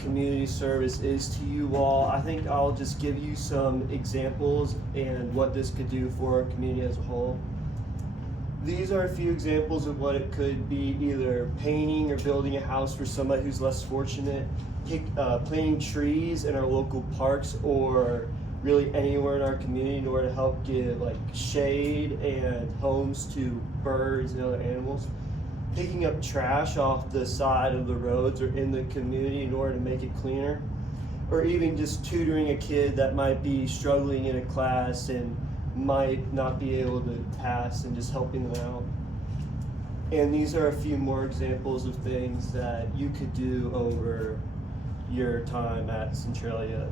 Community service is to you all. I think I'll just give you some examples and what this could do for our community as a whole. These are a few examples of what it could be: either painting or building a house for somebody who's less fortunate, planting trees in our local parks or really anywhere in our community in order to help give like shade and homes to birds and other animals, picking up trash off the side of the roads or in the community in order to make it cleaner, or even just tutoring a kid that might be struggling in a class and might not be able to pass, and just helping them out. And these are a few more examples of things that you could do over your time at Centralia.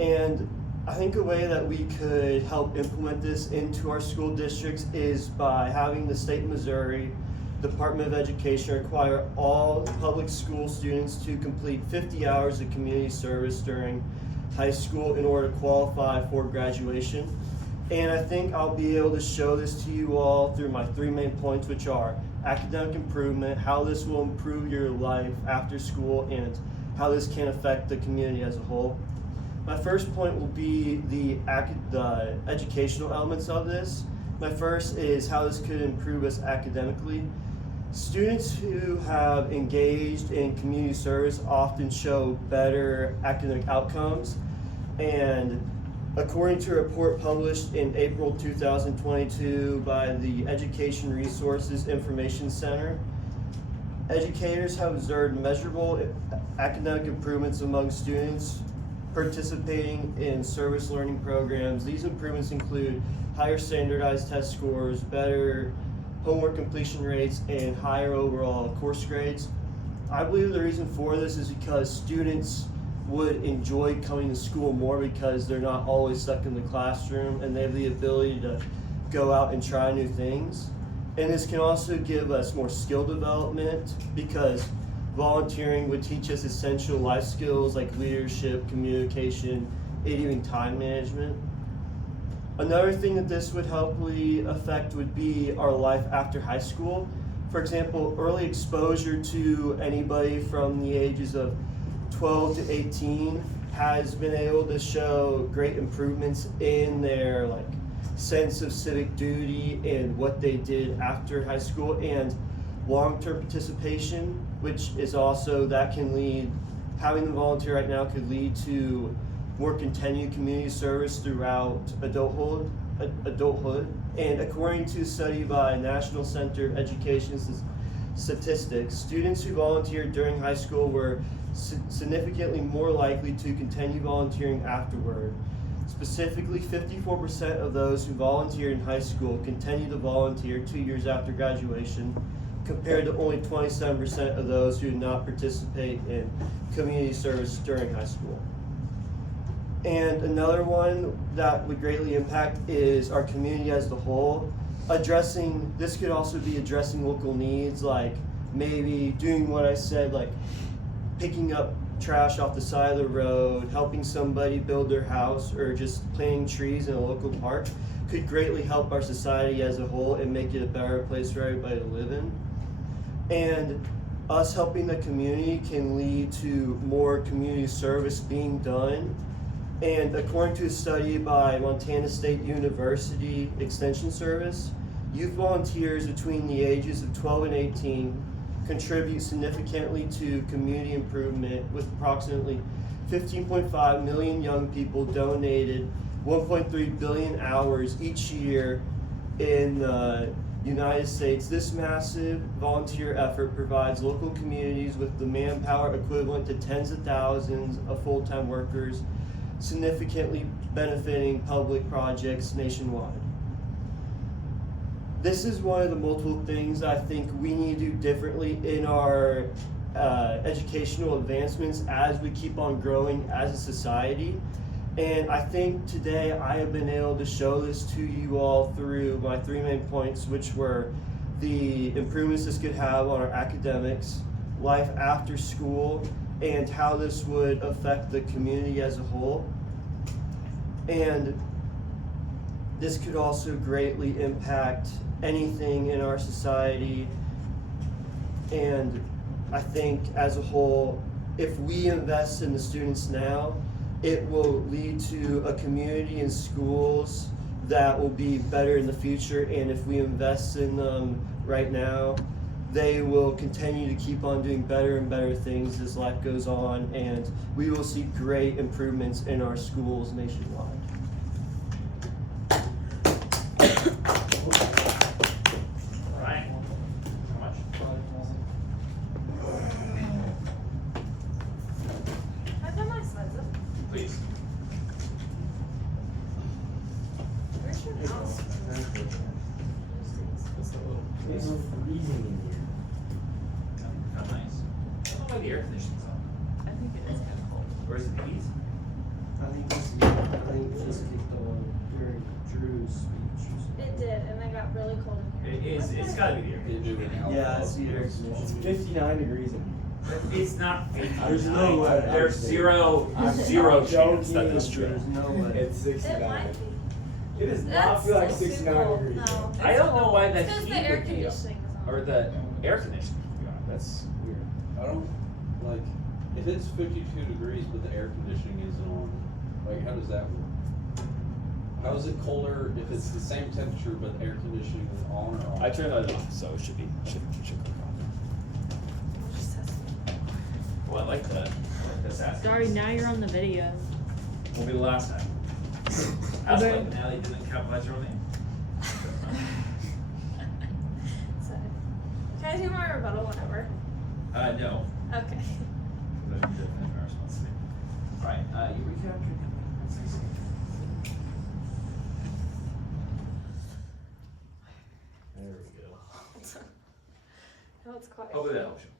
And I think a way that we could help implement this into our school districts is by having the state of Missouri Department of Education require all public school students to complete 50 hours of community service during high school in order to qualify for graduation. And I think I'll be able to show this to you all through my three main points, which are academic improvement, how this will improve your life after school, and how this can affect the community as a whole. My first point will be the educational elements of this. My first is how this could improve us academically. Students who have engaged in community service often show better academic outcomes, and according to a report published in April 2022 by the Education Resources Information Center, educators have observed measurable academic improvements among students participating in service learning programs. These improvements include higher standardized test scores, better homework completion rates, and higher overall course grades. I believe the reason for this is because students would enjoy coming to school more because they're not always stuck in the classroom and they have the ability to go out and try new things. And this can also give us more skill development because volunteering would teach us essential life skills like leadership, communication, and even time management. Another thing that this would hopefully affect would be our life after high school. For example, early exposure to anybody from the ages of 12 to 18 has been able to show great improvements in their sense of civic duty and what they did after high school, and long-term participation, which is also that can lead, having them volunteer right now could lead to more continued community service throughout adulthood. And according to a study by National Center of Education Statistics, students who volunteered during high school were significantly more likely to continue volunteering afterward. Specifically, 54% of those who volunteered in high school continued to volunteer 2 years after graduation, compared to only 27% of those who did not participate in community service during high school. And another one that would greatly impact is our community as a whole. This could also be addressing local needs, like maybe doing what I said, like picking up trash off the side of the road, helping somebody build their house, or just planting trees in a local park could greatly help our society as a whole and make it a better place for everybody to live in. And us helping the community can lead to more community service being done. And according to a study by Montana State University Extension Service, youth volunteers between the ages of 12 and 18 contribute significantly to community improvement, with approximately 15.5 million young people donated 1.3 billion hours each year in the United States. This massive volunteer effort provides local communities with the manpower equivalent to tens of thousands of full-time workers, significantly benefiting public projects nationwide. This is one of the multiple things I think we need to do differently in our educational advancements as we keep on growing as a society. And I think today I have been able to show this to you all through my three main points, which were the improvements this could have on our academics, life after school, and how this would affect the community as a whole. And this could also greatly impact anything in our society. And I think as a whole, if we invest in the students now, it will lead to a community and schools that will be better in the future. And if we invest in them right now, they will continue to keep on doing better and better things as life goes on, and we will see great improvements in our schools nationwide. Alright. How much? I've done my slides up. Please. Where's your mouse? It's freezing in here. How nice. I don't know why the air conditioning's on. I think it is kind of cold. Or is it the heat? I think this kicked on during Drew's speech. It did, and I got really cold in here. It's gotta be the air conditioning. Yeah, I see air It's conditioning. 59 degrees in here. It's not 59. There's no way. There's zero I'm chance that joking. is true. There's no way. It's It 69. might be. It does not That's feel like still 69 too cold. degrees. No, I don't know why the it's because heat the air would be up. conditioning is on. Or the air conditioning would be on. That's weird. I don't, like, if it's 52 degrees but the air conditioning isn't on, like, how does that work? How is it colder if it's the same temperature but the air conditioning is on or off? I turned that off, so it should click on. We'll just test it. Well, I like that. That's asking. Sorry, now you're on the video. Won't be the last time. I was Okay. like, Natalie didn't capitalize your own name. So, can I do my rebuttal whenever? No. Okay. Because I need to finish my response to me. Alright, you recap your There we go. No, it's quiet. Hopefully that helps you.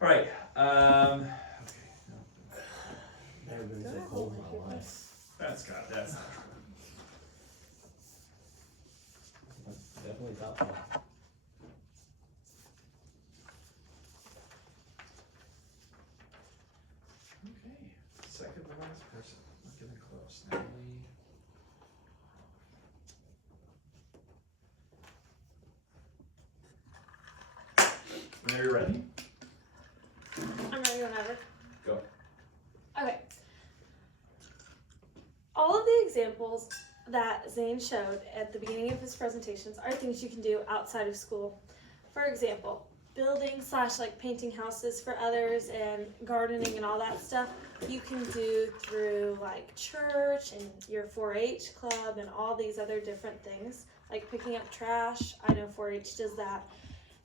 Alright, okay. Never been so cold in my life. That's got, that's not true. Definitely top five. Okay, second to last person. Not getting close. Natalie. Whenever you're ready, I'm ready whenever. go. Okay. All of the examples that Zane showed at the beginning of his presentations are things you can do outside of school. For example, building / like painting houses for others and gardening and all that stuff you can do through like church and your 4-H club and all these other different things, like picking up trash. I know 4-H does that.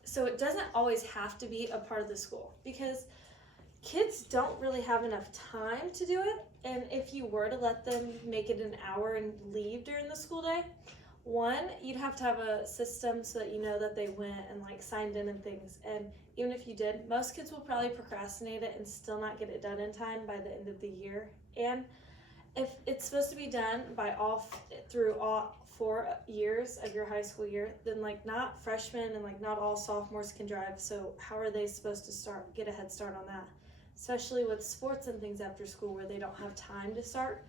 So it doesn't always have to be a part of the school, because kids don't really have enough time to do it. And if you were to let them make it an hour and leave during the school day, one, you'd have to have a system so that you know that they went and like signed in and things. And even if you did, most kids will probably procrastinate it and still not get it done in time by the end of the year. And if it's supposed to be done by through all 4 years of your high school year, then like not freshmen and like not all sophomores can drive. So how are they supposed to get a head start on that? Especially with sports and things after school where they don't have time to start.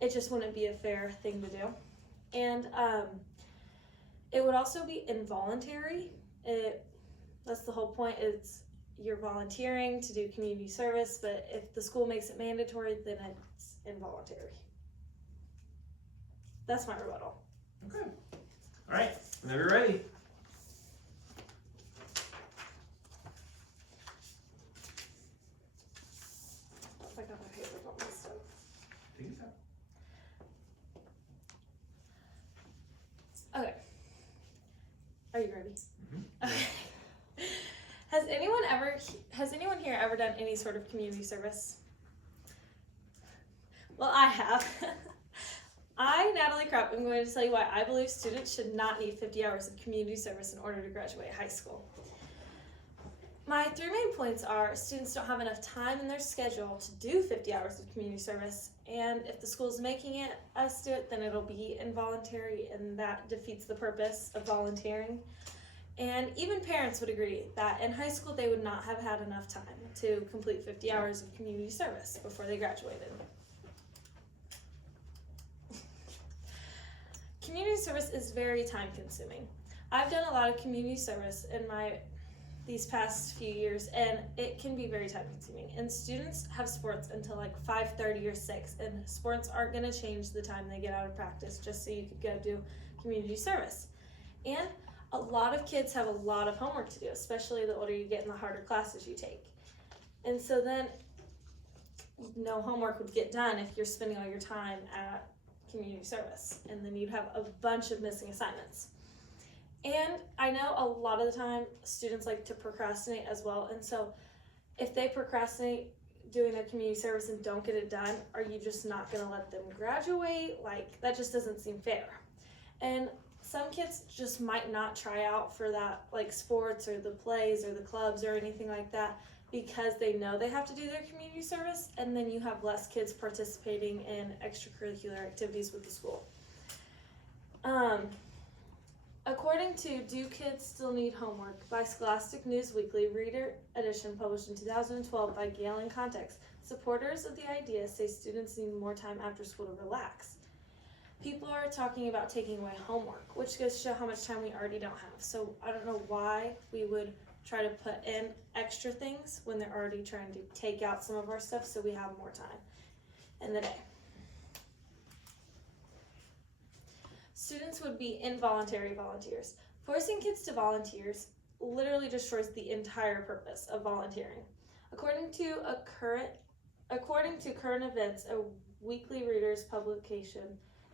It just wouldn't be a fair thing to do. And it would also be involuntary. That's the whole point. You're volunteering to do community service, but if the school makes it mandatory, then it's involuntary. That's my rebuttal. Okay. Alright, whenever you're ready. I got my paper on my stuff. Take your time. Okay. Are you ready? Mhm. Okay. Has anyone here ever done any sort of community service? Well, I have. I, Natalie Krupp, am going to tell you why I believe students should not need 50 hours of community service in order to graduate high school. My 3 main points are students don't have enough time in their schedule to do 50 hours of community service, and if the school's making us do it, then it'll be involuntary, and that defeats the purpose of volunteering. And even parents would agree that in high school they would not have had enough time to complete 50 hours of community service before they graduated. Community service is very time consuming. I've done a lot of community service in my these past few years, and it can be very time consuming. And students have sports until like 5:30 or 6, and sports aren't going to change the time they get out of practice just so you could go do community service. And a lot of kids have a lot of homework to do, especially the older you get and the harder classes you take. And so then no homework would get done if you're spending all your time at community service, and then you'd have a bunch of missing assignments. And I know a lot of the time students like to procrastinate as well, and so if they procrastinate doing their community service and don't get it done, are you just not going to let them graduate? Like, that just doesn't seem fair. And some kids just might not try out for that, like sports or the plays or the clubs or anything like that, because they know they have to do their community service, and then you have less kids participating in extracurricular activities with the school. According to Do Kids Still Need Homework by Scholastic News Weekly Reader Edition published in 2012 by Gale in Context, supporters of the idea say students need more time after school to relax. People are talking about taking away homework, which goes to show how much time we already don't have. So I don't know why we would try to put in extra things when they're already trying to take out some of our stuff so we have more time in the day. Students would be involuntary volunteers. Forcing kids to volunteers literally destroys the entire purpose of volunteering. According to Current Events, a weekly readers publication,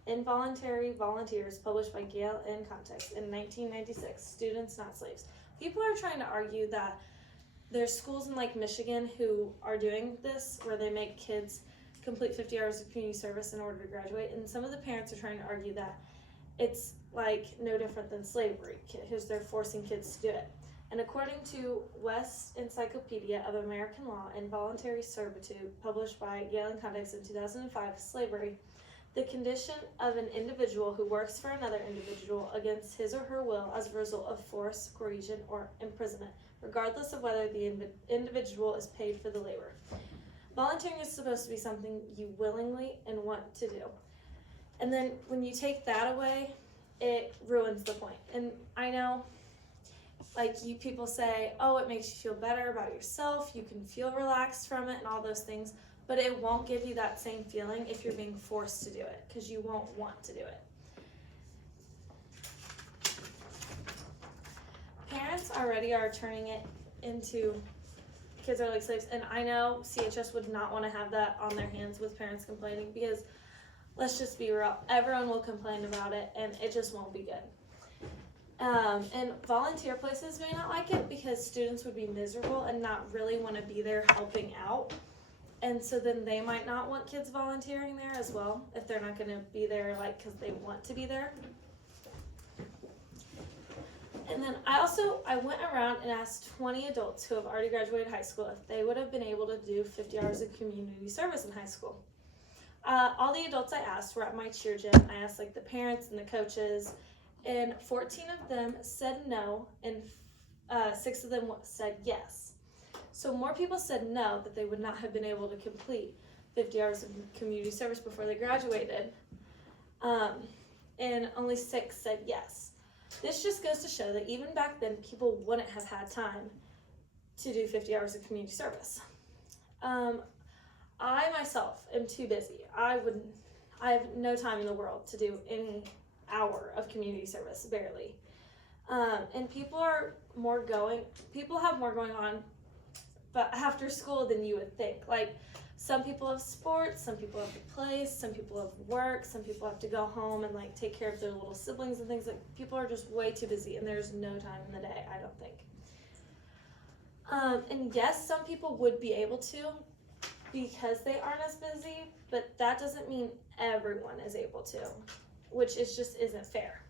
Involuntary Volunteers, published by Gale in Context in 1996, Students Not Slaves. People are trying to argue that there's schools in like Michigan who are doing this, where they make kids complete 50 hours of community service in order to graduate, and some of the parents are trying to argue that it's like no different than slavery, because they're forcing kids to do it. And according to West Encyclopedia of American Law, Involuntary Servitude, published by Gale in Context in 2005, slavery, the condition of an individual who works for another individual against his or her will as a result of force, coercion, or imprisonment, regardless of whether the individual is paid for the labor. Volunteering is supposed to be something you willingly and want to do. And then when you take that away, it ruins the point. And I know, like, you people say, oh, it makes you feel better about yourself, you can feel relaxed from it and all those things, but it won't give you that same feeling if you're being forced to do it, because you won't want to do it. Parents already are turning it into kids are like slaves, and I know CHS would not want to have that on their hands with parents complaining, because let's just be real, everyone will complain about it and it just won't be good. And volunteer places may not like it because students would be miserable and not really want to be there helping out. And so then they might not want kids volunteering there as well, if they're not going to be there like because they want to be there. And then I went around and asked 20 adults who have already graduated high school if they would have been able to do 50 hours of community service in high school. All the adults I asked were at my cheer gym. I asked like the parents and the coaches, and 14 of them said no, and 6 of them said yes. So more people said no, that they would not have been able to complete 50 hours of community service before they graduated, and only 6 said yes. This just goes to show that even back then, people wouldn't have had time to do 50 hours of community service. I myself am too busy. I have no time in the world to do any hour of community service, barely. And people have more going on, but after school than you would think. Like, some people have sports, some people have the plays, some people have work, some people have to go home and like take care of their little siblings and things. Like, people are just way too busy, and there's no time in the day, I don't think. And yes, some people would be able to because they aren't as busy, but that doesn't mean everyone is able to, which just isn't fair.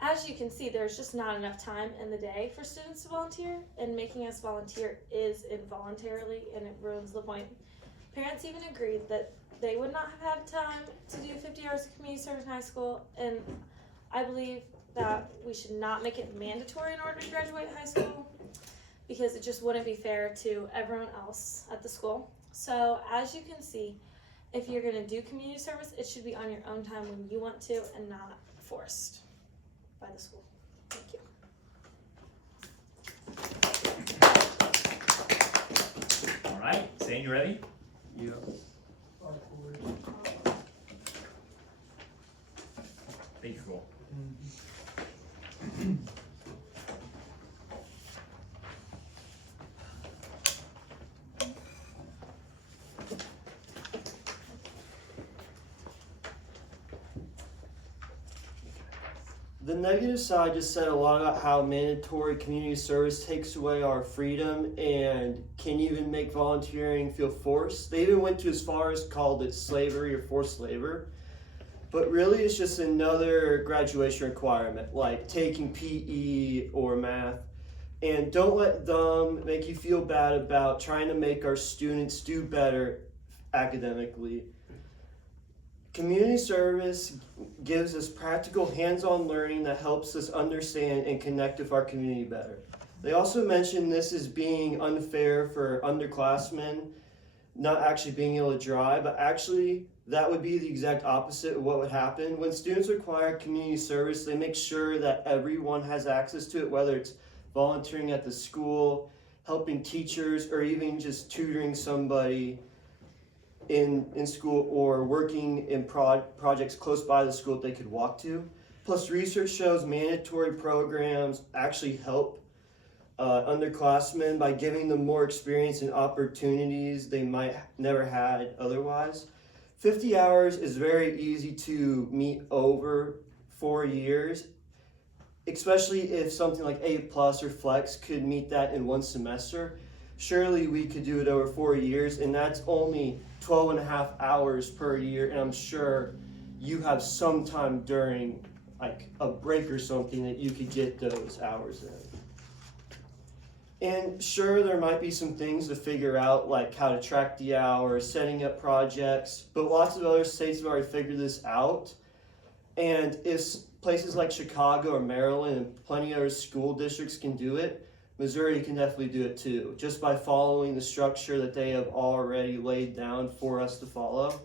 As you can see, there's just not enough time in the day for students to volunteer, and making us volunteer is involuntarily, and it ruins the point. Parents even agreed that they would not have had time to do 50 hours of community service in high school, and I believe that we should not make it mandatory in order to graduate high school, because it just wouldn't be fair to everyone else at the school. So as you can see, if you're going to do community service, it should be on your own time when you want to and not forced by the school. Thank you. Zane, you ready? Yeah. Thank you, Cole. The negative side just said a lot about how mandatory community service takes away our freedom and can even make volunteering feel forced. They even went to as far as called it slavery or forced labor. But really it's just another graduation requirement, like taking PE or math. And don't let them make you feel bad about trying to make our students do better academically. Community service gives us practical hands-on learning that helps us understand and connect with our community better. They also mentioned this as being unfair for underclassmen not actually being able to drive, but actually that would be the exact opposite of what would happen. When students require community service, they make sure that everyone has access to it, whether it's volunteering at the school, helping teachers, or even just tutoring somebody in school or working in projects close by the school that they could walk to. Plus, research shows mandatory programs actually help underclassmen by giving them more experience and opportunities they might never had otherwise. 50 hours is very easy to meet over 4 years, especially if something like A+ or Flex could meet that in 1 semester. Surely we could do it over 4 years, and that's only 12 and a half hours per year, and I'm sure you have some time during like a break or something that you could get those hours in. And sure, there might be some things to figure out, like how to track the hours, setting up projects, but lots of other states have already figured this out. And if places like Chicago or Maryland and plenty of other school districts can do it, Missouri can definitely do it too, just by following the structure that they have already laid down for us to follow.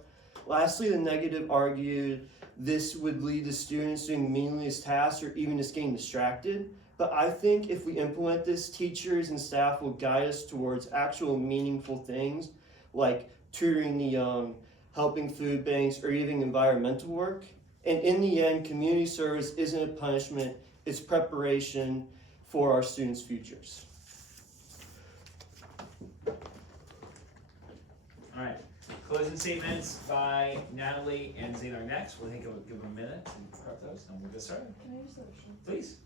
Lastly, the negative argued this would lead to students doing meaningless tasks or even just getting distracted. But I think if we implement this, teachers and staff will guide us towards actual meaningful things like tutoring the young, helping food banks, or even environmental work. And in the end, community service isn't a punishment, it's preparation for our students' futures. All right. Closing statements by Natalie and Zane are next. We'll give them a minute and prep those, and we'll get started. Can I just have a question? Please.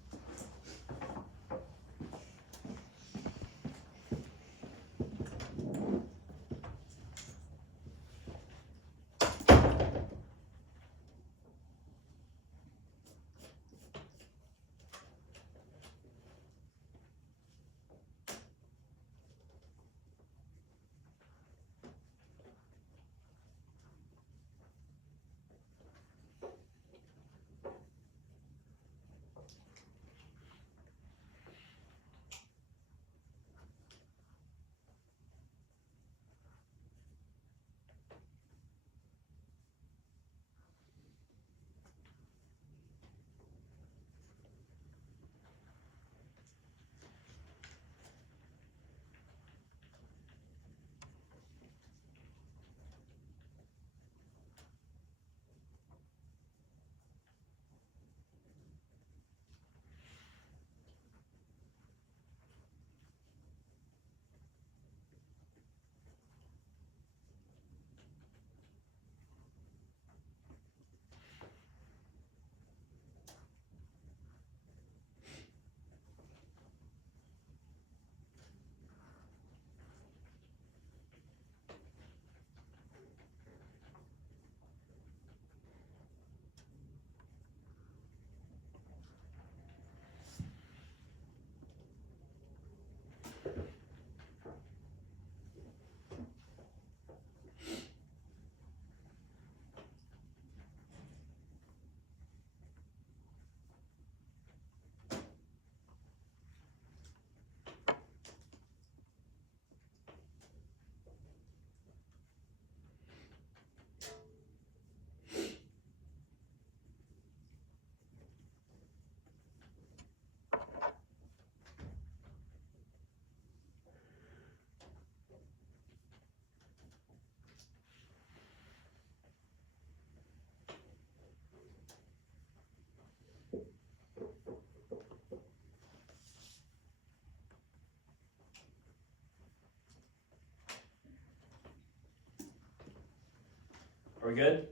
we good?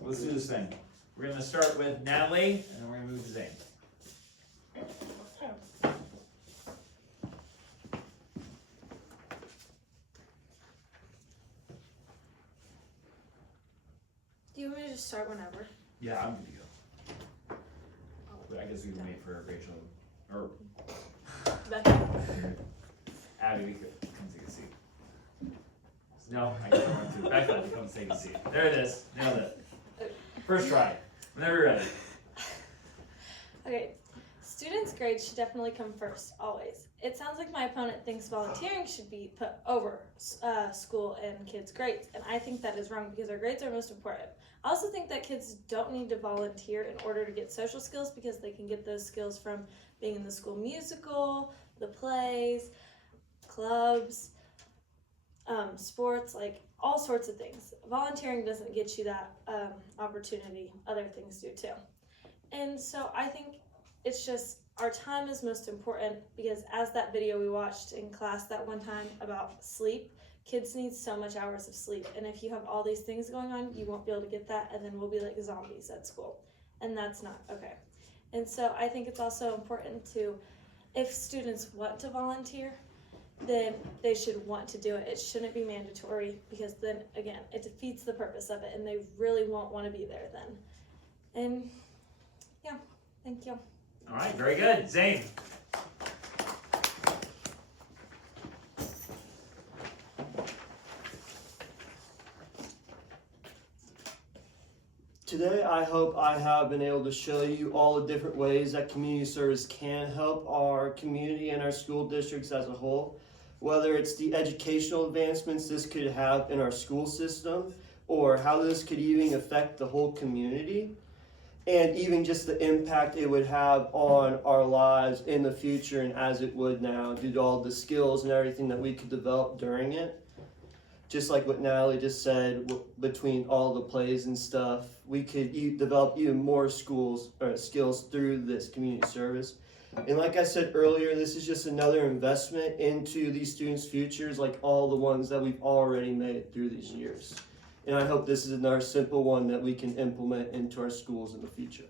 Let's do this thing. We're gonna start with Natalie, and then we're gonna move to Zane. Do you want me to just start whenever? Yeah, I'm good to go. But I guess we can wait for Rachel, or Becky. Abby, we could come take a seat. No, I don't want to. Becca, come take a seat. There it is. Nailed it. First try. Whenever you're ready. Okay, students' grades should definitely come first, always. It sounds like my opponent thinks volunteering should be put over school and kids' grades, and I think that is wrong because our grades are most important. I also think that kids don't need to volunteer in order to get social skills because they can get those skills from being in the school musical, the plays, clubs, sports, like all sorts of things. Volunteering doesn't get you that opportunity, other things do too. And so I think it's just our time is most important because as that video we watched in class that one time about sleep, kids need so much hours of sleep, and if you have all these things going on, you won't be able to get that, and then we'll be like zombies at school, and that's not okay. And so I think it's also important to, if students want to volunteer, then they should want to do it. It shouldn't be mandatory because then again, it defeats the purpose of it, and they really won't want to be there then. And yeah, thank you. All right, very good. Zane. Today, I hope I have been able to show you all the different ways that community service can help our community and our school districts as a whole. Whether it's the educational advancements this could have in our school system, or how this could even affect the whole community, and even just the impact it would have on our lives in the future and as it would now, due to all the skills and everything that we could develop during it. Just like what Natalie just said, between all the plays and stuff, we could develop even more skills through this community service. And like I said earlier, this is just another investment into these students' futures, like all the ones that we've already made through these years. And I hope this is another simple one that we can implement into our schools in the future.